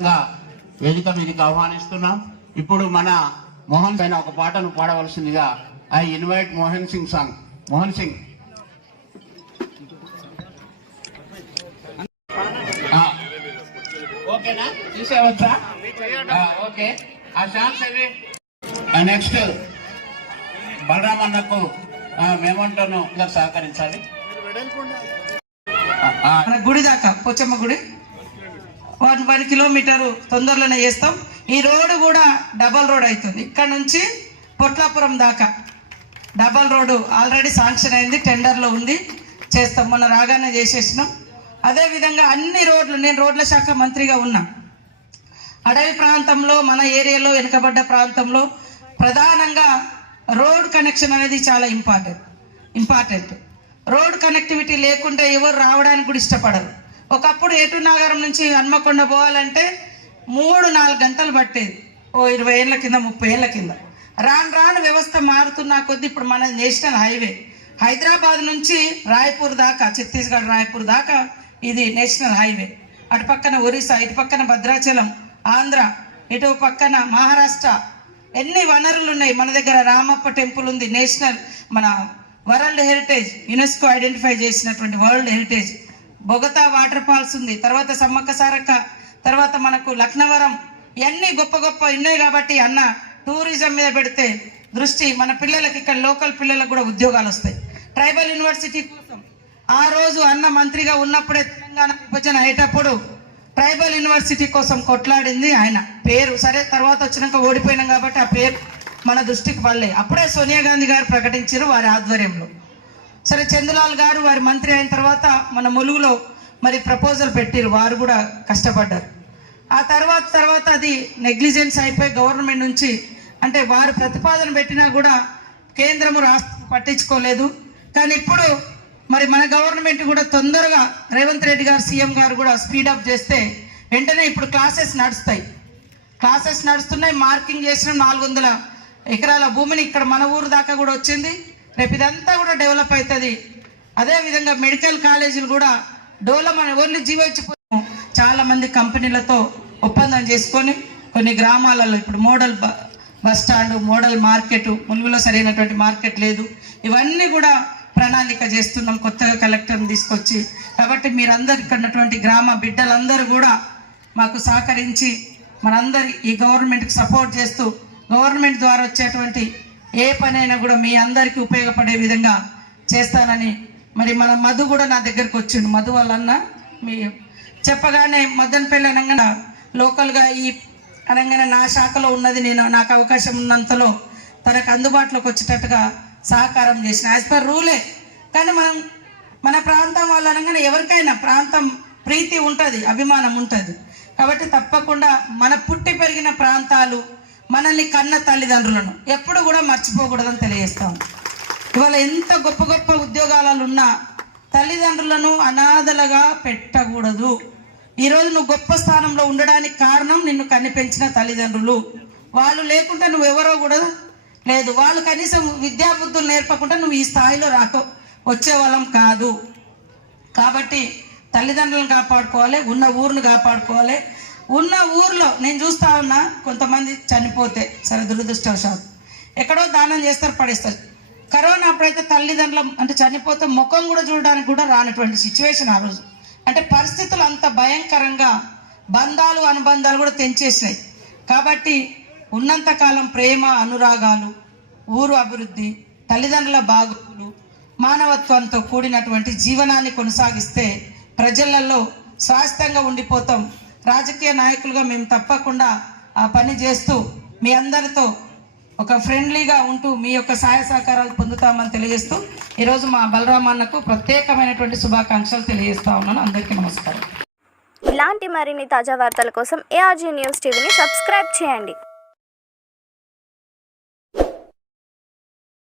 వేదిక మీదకి ఆహ్వానిస్తున్నాం. ఇప్పుడు మన మోహన్ పైన ఒక పాటను పాడవలసిందిగా I invite Mohan Singh song. Mohan Singh ఓకేనా? చూసేవచ్చా? ఓకే. ఆ సాంగ్స్ అవి నెక్స్ట్ బలరామన్నకు మేమంటాను సహకరించాలి. గుడి దాకా పోచమ్మ గుడి 1 కిలోమీటర్ తొందరలోనే చేస్తాం. ఈ రోడ్డు కూడా డబల్ రోడ్ అవుతుంది. ఇక్కడ నుంచి పొట్లాపురం దాకా డబల్ రోడ్డు ఆల్రెడీ శాంక్షన్ అయింది, టెండర్లో ఉంది, చేస్తాం. మొన్న రాగానే చేసేసినాం. అదేవిధంగా అన్ని రోడ్లు, నేను రోడ్ల శాఖ మంత్రిగా ఉన్నా, అడవి ప్రాంతంలో మన ఏరియాలో వెనుకబడ్డ ప్రాంతంలో ప్రధానంగా రోడ్ కనెక్షన్ అనేది చాలా ఇంపార్టెంట్. రోడ్ కనెక్టివిటీ లేకుంటే ఎవరు రావడానికి కూడా ఇష్టపడరు. ఒకప్పుడు ఏటూరు నాగారం నుంచి హన్మకొండ పోవాలంటే 3-4 గంటలు పట్టేది, 20 ఏళ్ళ కింద 30 ఏళ్ళ కింద. రాను వ్యవస్థ మారుతున్న కొద్దీ ఇప్పుడు మన నేషనల్ హైవే హైదరాబాద్ నుంచి రాయ్పూర్ దాకా, ఛత్తీస్గఢ్ రాయ్పూర్ దాకా ఇది నేషనల్ హైవే. అటు పక్కన ఒరిస్సా, ఇటు పక్కన భద్రాచలం, ఆంధ్ర, ఇటు పక్కన మహారాష్ట్ర, ఎన్ని వనరులు ఉన్నాయి. మన దగ్గర రామప్ప టెంపుల్ ఉంది, నేషనల్ మన వరల్డ్ హెరిటేజ్, యునెస్కో ఐడెంటిఫై చేసినటువంటి world heritage. Bogatha water falls ఉంది, తర్వాత సమ్మక్క సారక్క, తర్వాత మనకు లక్నవరం, ఇవన్నీ గొప్ప ఉన్నాయి. కాబట్టి అన్న టూరిజం మీద పెడితే దృష్టి, మన పిల్లలకి ఇక్కడ లోకల్ పిల్లలకు కూడా ఉద్యోగాలు వస్తాయి. ట్రైబల్ యూనివర్సిటీ కోసం ఆ రోజు అన్న మంత్రిగా ఉన్నప్పుడే తెలంగాణ విభజన అయ్యేటప్పుడు ట్రైబల్ యూనివర్సిటీ కోసం కొట్లాడింది ఆయన. పేరు సరే తర్వాత వచ్చినాక ఓడిపోయినాం కాబట్టి ఆ పేరు మన దృష్టికి పడలే. అప్పుడే సోనియా గాంధీ గారు ప్రకటించారు వారి ఆధ్వర్యంలో. సరే చందులాల్ గారు వారి మంత్రి అయిన తర్వాత మన ములుగులో మరి ప్రపోజల్ పెట్టారు, వారు కూడా కష్టపడ్డారు. ఆ తర్వాత అది నెగ్లిజెన్స్ అయిపోయి గవర్నమెంట్ నుంచి, అంటే వారు ప్రతిపాదన పెట్టినా కూడా కేంద్రము రాష్ట్రం పట్టించుకోలేదు. కానీ ఇప్పుడు మరి మన గవర్నమెంట్ కూడా తొందరగా రేవంత్ రెడ్డి గారు సీఎం గారు కూడా స్పీడప్ చేస్తే వెంటనే ఇప్పుడు క్లాసెస్ నడుస్తున్నాయి. మార్కింగ్ చేసిన 400 ఎకరాల భూమిని ఇక్కడ మన ఊరు దాకా కూడా వచ్చింది. రేపు ఇదంతా కూడా డెవలప్ అవుతుంది. అదేవిధంగా మెడికల్ కాలేజీలు కూడా డెవలప్మెంట్ ఓన్లీ జీవోచ్చిపోయాము. చాలా మంది కంపెనీలతో ఒప్పందం చేసుకొని కొన్ని గ్రామాలలో ఇప్పుడు model bus stand, model market, ములుగులో సరైనటువంటి మార్కెట్ లేదు. ఇవన్నీ కూడా ప్రణాళిక చేస్తున్నాం కొత్తగా కలెక్టర్ని తీసుకొచ్చి. కాబట్టి మీరందరు ఇక్కడ ఉన్నటువంటి గ్రామ బిడ్డలందరూ కూడా మాకు సహకరించి మనందరి ఈ గవర్నమెంట్కి సపోర్ట్ చేస్తూ గవర్నమెంట్ ద్వారా వచ్చేటువంటి ఏ పనైనా కూడా మీ అందరికీ ఉపయోగపడే విధంగా చేస్తానని మరి మన మధు కూడా నా దగ్గరకు వచ్చిండు. మధు వాళ్ళన్న మీ చెప్పగానే మదనపల్లి అనగానే లోకల్గా ఈ అనగానే నా శాఖలో ఉన్నది, నేను నాకు అవకాశం ఉన్నంతలో తనకు అందుబాటులోకి వచ్చేటట్టుగా సహకారం చేసిన యాజ్ పర్ రూలే. కానీ మన ప్రాంతం వాళ్ళు అనగానే ఎవరికైనా ప్రాంతం ప్రీతి ఉంటుంది, అభిమానం ఉంటుంది. కాబట్టి తప్పకుండా మన పుట్టి పెరిగిన ప్రాంతాలు, మనల్ని కన్న తల్లిదండ్రులను ఎప్పుడు కూడా మర్చిపోకూడదని తెలియజేస్తాం. ఇవాళ ఎంత గొప్ప ఉద్యోగాలలో ఉన్నా తల్లిదండ్రులను అనాథలుగా పెట్టకూడదు. ఈరోజు నువ్వు గొప్ప స్థానంలో ఉండడానికి కారణం నిన్ను కనిపెంచిన తల్లిదండ్రులు. వాళ్ళు లేకుండా నువ్వెవరో కూడా లేదు. వాళ్ళు కనీసం విద్యాబుద్ధులు నేర్పకుండా నువ్వు ఈ స్థాయిలో వచ్చేవాళ్ళం కాదు. కాబట్టి తల్లిదండ్రులను కాపాడుకోవాలి, ఉన్న ఊరును కాపాడుకోవాలి. ఉన్న ఊర్లో నేను చూస్తా ఉన్నా కొంతమంది చనిపోతే సరే దురదృష్టవశాత్తు ఎక్కడో దానం చేస్తారు, పడేస్తారు. కరోనా అప్పుడైతే తల్లిదండ్రులు అంటే చనిపోతే ముఖం కూడా చూడడానికి కూడా రానటువంటి సిచ్యువేషన్ ఆ రోజు. అంటే పరిస్థితులు అంత భయంకరంగా, బంధాలు అనుబంధాలు కూడా తెంచేసినాయి. కాబట్టి ఉన్నంతకాలం ప్రేమ, అనురాగాలు, ఊరు అభివృద్ధి, తల్లిదండ్రుల బాగోగులు, మానవత్వంతో కూడినటువంటి జీవనాన్ని కొనసాగిస్తే ప్రజలలో శాశ్వతంగా ఉండిపోతాం. రాజకీయ నాయకులుగా మేము తప్పకుండా ఆ పని చేస్తూ మీ అందరితో ఒక ఫ్రెండ్లీగా ఉంటూ మీ యొక్క సహాయ సహకారాలు పొందుతామని తెలియజేస్తూ ఈరోజు మా బలరామన్నకు ప్రత్యేకమైనటువంటి శుభాకాంక్షలు తెలియజేస్తా ఉన్నాను. అందరికీ నమస్కారం. ఇలాంటి మరిన్ని తాజా వార్తల కోసం ARG న్యూస్ టీవీని సబ్స్క్రైబ్ చేయండి.